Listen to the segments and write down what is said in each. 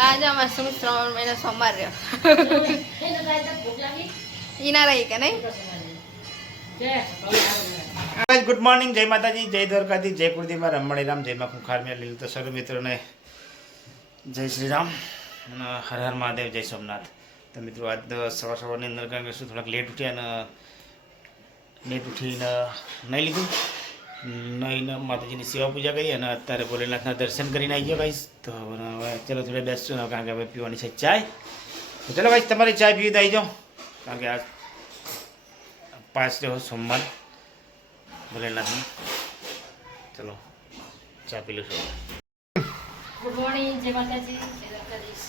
आज અમાર સુમિત શ્રાવણ મહિનો સોમવાર રહ્યો ઈના રહી કે નહીં ગુડ મોર્નિંગ, જય માતાજી, જય દ્વારકાથી, જય કુળદીમાં રમણી રામ, જય માં ખુખાર મેં લીલું તો સર્વ મિત્રોને જય શ્રી રામ અને હર હર મહાદેવ, જય સોમનાથ. તો મિત્રો આજ સવાર સવારની અંદર કારણ શું થોડાક લેટ ઉઠ્યા અને લેટ ઉઠીને નહીં લીધું, નહીં માતાજીની સેવા પૂજા કરી અને અત્યારે ભોલેનાથના દર્શન કરીને આવી ગયો ગાઈશ. તો હવે ચલો થોડે બેસશું કારણ કે હવે પીવાની છે ચાય. તો ચલો ગાઈશ તમારી ચાય પીવી આવી જાઓ કારણ કે આ 5 રહ્યો સોમવાર ભોલેનાથની. ચલો ચા પી લઈશું. ગુડ મોર્નિંગ, જય માતાજી, જય દ્વારકાધીશ.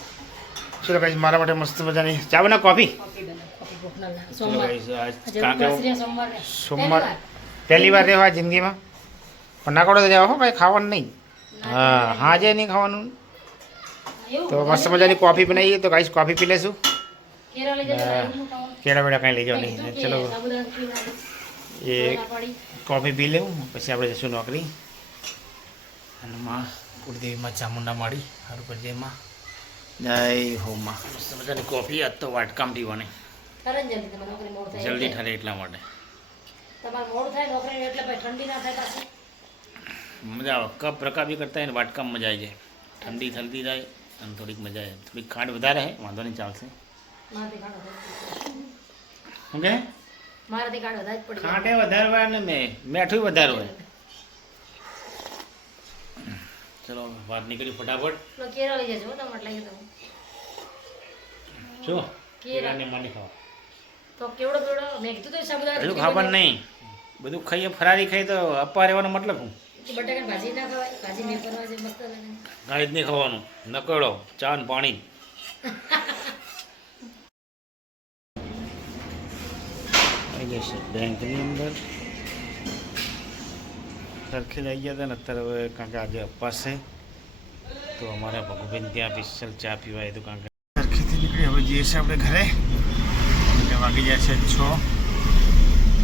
ચલો ગાઈસ મારા માટે મસ્ત મજાની ચા બના, કોફી. સોમવાર પહેલી વાર રહેવા જિંદગીમાં પણ નાકોડો તો જાવ હો, કાંઈ ખાવાનું નહીં. હા હાજે નહીં ખાવાનું. તો મસ્ત મજાની કોફી બનાવીએ. તો ગાઈસ કોફી પી લેશું. કેળા વેળા કાંઈ લઈ જાવ નહીં. ચલો એ કોફી પી લેવું પછી આપણે જઈશું નોકરી. અને માં કુળદેવીમાં ચામુંડા માડી સારું કરી દે માં. જય હોમાં મસ્ત મજાની કોફી. આજ તો વાટકામ પીવાની જલ્દી ઠરે એટલા માટે મજા આવે. કપ રકાબી કરતા હોય ને વાટકામ મજા આવી જાય. ઠંડી થલતી જાય અને થોડીક મજા આવે. થોડીક ખાંડ વધારે હે વાંધો નહીં, ચાલશે. ઓકે ખાંડે વધારવા ને મેઠું વધારવું હોય. ચલો વાત નીકળી ફટાફટ. જો કેળાને માંડી ખાવા તો કેવડો કેવડો મેં કીધું તો સાબુદાણા એટલું ખાવાનું નહીં. બધું ખાઈએ ફરારી ખાઈ તો અપા રહેવાનો મતલબ શું? બટાકાની ભાજી ના ખવાય, ભાજી મેં કરવા છે મસ્ત લાગે. કાંઈ જ નહીં ખાવાનું, નકળો ચા ને પાણી. આવી જશે બેંકની અંદર. સરખેજ આવી ગયા હતા ને અત્યારે હવે કારણ કે આજે અપાસ છે તો અમારા ભગુબેન ત્યાં સ્પેશિયલ ચા પીવા એ તો કારણ કે સરખેજથી નીકળી હવે જઈએ છીએ આપણે ઘરે. વાગી જાય છે 6.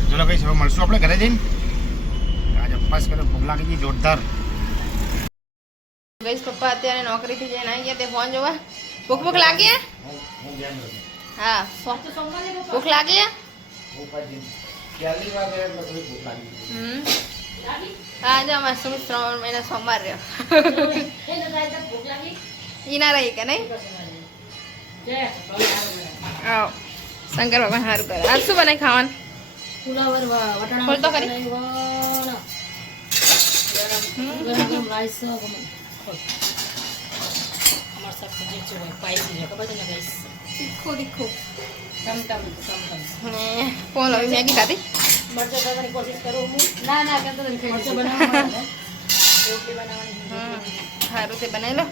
ચલો કઈ હવે મળશું આપણે ઘરે જઈને. આજે અપાસ કરે ભૂખ લાગી ગઈ જોરદાર. ગઈશ પપ્પા અત્યારે નોકરીથી જઈને આવી ગયા તે ફોન જોવા. ભૂખ લાગી? હા ભૂખ લાગી? આજે અમાર સુમિત શ્રાવણ મહિનો સોમવાર રહ્યો ઈના રહી કે નહીં શંકર ભગવાન સારું કરે. આજ શું બનાવી ખાવાનું? ખોલ તો કરી. તીખું તીખું ને કોણ હવે મેગી ખાધી? સારું તે બનાવી લો.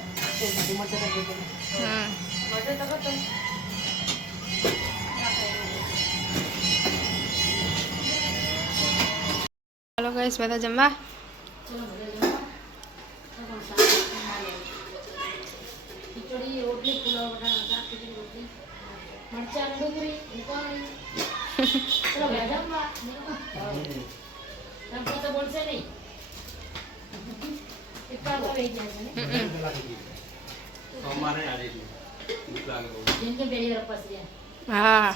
ચાલો ગાઈસ બધા જમવા. હા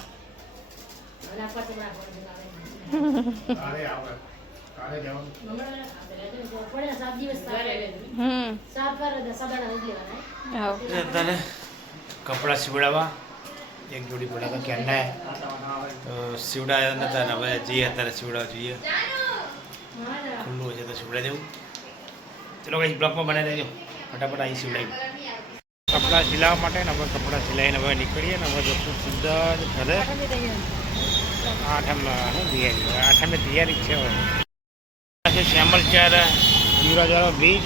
કપડા સીવડાવવા એક જોડી બોલાતા ક્યારના તો સીવડાવ્યા નતા ને હવે જઈએ અત્યારે સીવડાવવા જોઈએ. ખુલ્લું છે તો સીવડાવી દેવું. ચલો કઈ બ્લોકમાં બનાવી દેજો ફટાફટ. અહીં સીવડાવી કપડાં સિલાવવા માટે ને હવે કપડાં સિલાવીને હવે નીકળીએ ને હવે જશું સીધા જ ઘરે. આઠમની તૈયારી છે હવે. આ છે શ્યામલ 4 જીવરાજવાળો બ્રિજ.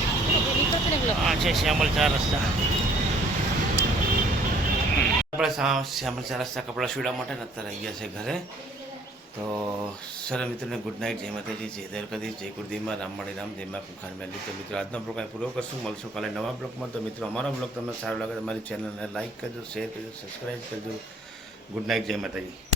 આ છે શ્યામલ 4 રસ્તા. આપણે શ્યામલ 4 રસ્તા કપડાં સીવડાવવા માટે અત્યારે આવી ગયા છે ઘરે. તો સર મિત્રોને ગુડ નાઇટ, જય માતાજી, જય દ્વારકાધીશ, જય કુળદેવીમાં રામવાણી રામ, જય માં કુખાર મેલી. તો મિત્રો આજનો બ્લોગ અહીં પૂરો કરશું. મળશું કાલે નવા બ્લોગમાં. તો મિત્રો અમારો બ્લોગ તમને સારો લાગે તો મારી ચેનલને લાઇક કરજો, શેર કરજો, સબસ્ક્રાઈબ કરજો. ગુડ નાઇટ, જય માતાજી.